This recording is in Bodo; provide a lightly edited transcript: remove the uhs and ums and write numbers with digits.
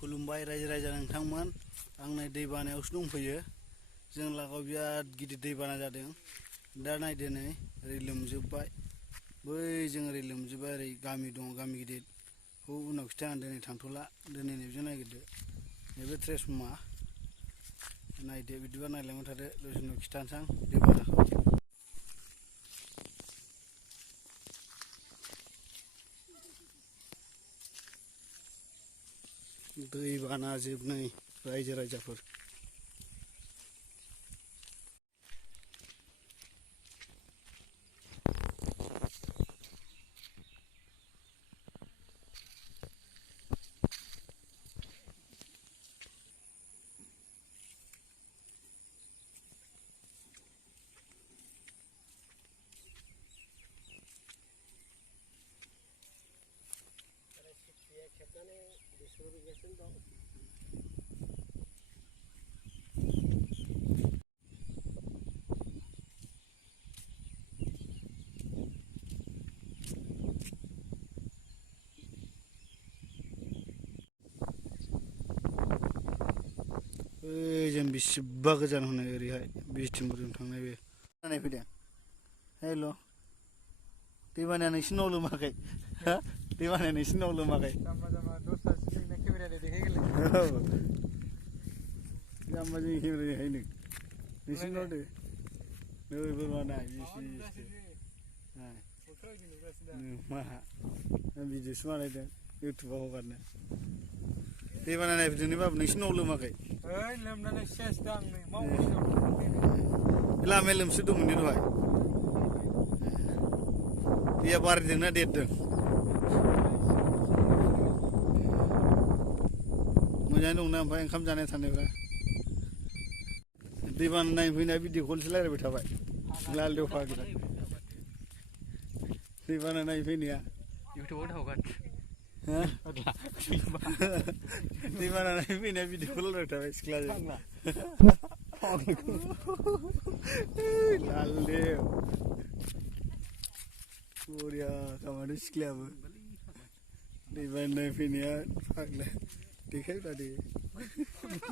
खुलुमबाय रायजो राजा नोंथांमोन आं नै दै बानायावसो दंफैयो। जों लागोआव बिराद गिदिर दै बाना जादों। दा नायदो नै ओरै लोमजोब्बाय, बै जों ओरै लोमजोब्बाय, ओरै गामि दङ, गामि गिदिरखौ उनाव खिथा आं दिनै थांथ'ला। दिनै नैबेजों नायगिरदो, नैबे ट्रेन्सफर्मा नायदो, बिदिबा नायलांबाय थादो, दसे उनाव खिथानोसै आं दै बानाखौ। दै बाना जोबनाय रायजो राजाफोर। जों बेसेबा गोजान होनाय ओरैहाय बिसतिमपुरजों थांनाय बे नायफैदों। हेल' दै बानाया नोंसिनाव लोमाखै? दै बानाया नोंसिनाव लोमाखै? जाम्बा जाम्बा दस्रासो जोंना केमेराया देखायगोन। जाम्बा जोंनि केमेरा देखायनो नोंसिनाव दे नै बोरमा नाय मा भिडिअसो बानायदों इउटुबाव हगारनो। दै बाना नायफैदों बाबु, नोंसिनाव लोमाखै? ओइ लोमनानै सेस दा आं नै मावगासिनो दं। लामाया लोमसोदोंमोन ने दहाय? दैया बारायदोंना देरदों? मोजाङै दंना ओमफ्राय ओंखाम जानाय थानायफ्रा? दै बाना नायनो फैनाया भिडिअ कलसो रायज्लायबाय थाबाय लालदेव फाग्ला। दै बाना नायनो फैनाया इउटुबाव हगार। दै बाना नायनो फैनाया भिडिअ कल रायज्लायबाय थाबाय सिख्लाजों। लालदेव बरिया खामानि सिख्लायाबो। दै बाना नायनो फैनाया फाग्ला देखायब्रा दे।